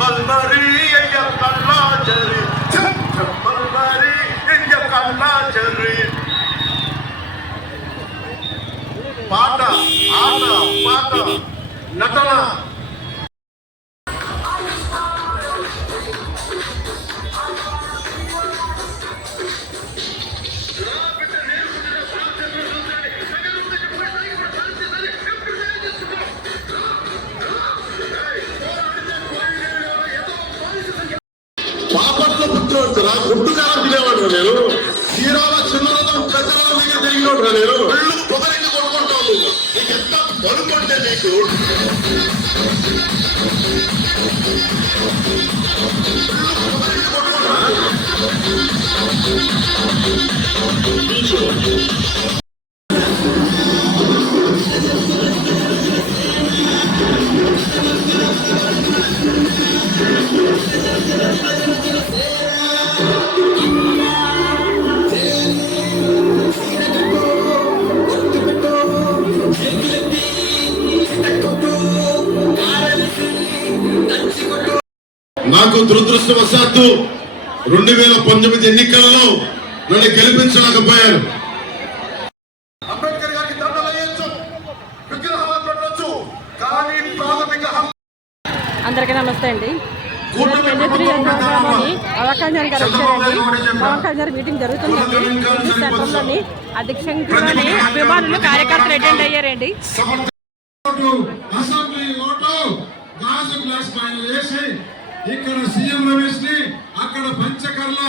మల్మరి అయ్య కల్లాజరి మల్మరి అయ్య కల్లాజరి పాట ఆట పాట నటన పాపట్లో పుట్టినోడుతున్నా గుడ్డుకారం తినేవాడు నేను తీరాల చిన్నరథం పెద్దల దగ్గర తిరిగినోడు నేను ఒళ్ళు పొగరికి కొనుక్కుంటాను నీకు ఎంత బరుకుంటే నీకు నాకు దురదృష్టవశాత్తు 2019 ఎన్నికల్లో నన్ను గెలిపించలేకపోయారు. అంబేద్కర్ గారికి దండలు వేయొచ్చు, విగ్రహాలు పెట్టొచ్చు, కానీ ప్రాథమిక అందరికీ నమస్తే అండి. అవకాశాన్ని అవకాశాన్ని మీటింగ్ జరుగుతుంది. సెంటర్లోని అధ్యక్షంలోని అభిమానులు కార్యకర్తలు అటెండ్ అయ్యారండి. ఇక్కడ సీఎం రమేష్ ని అక్కడ పంచకర్ల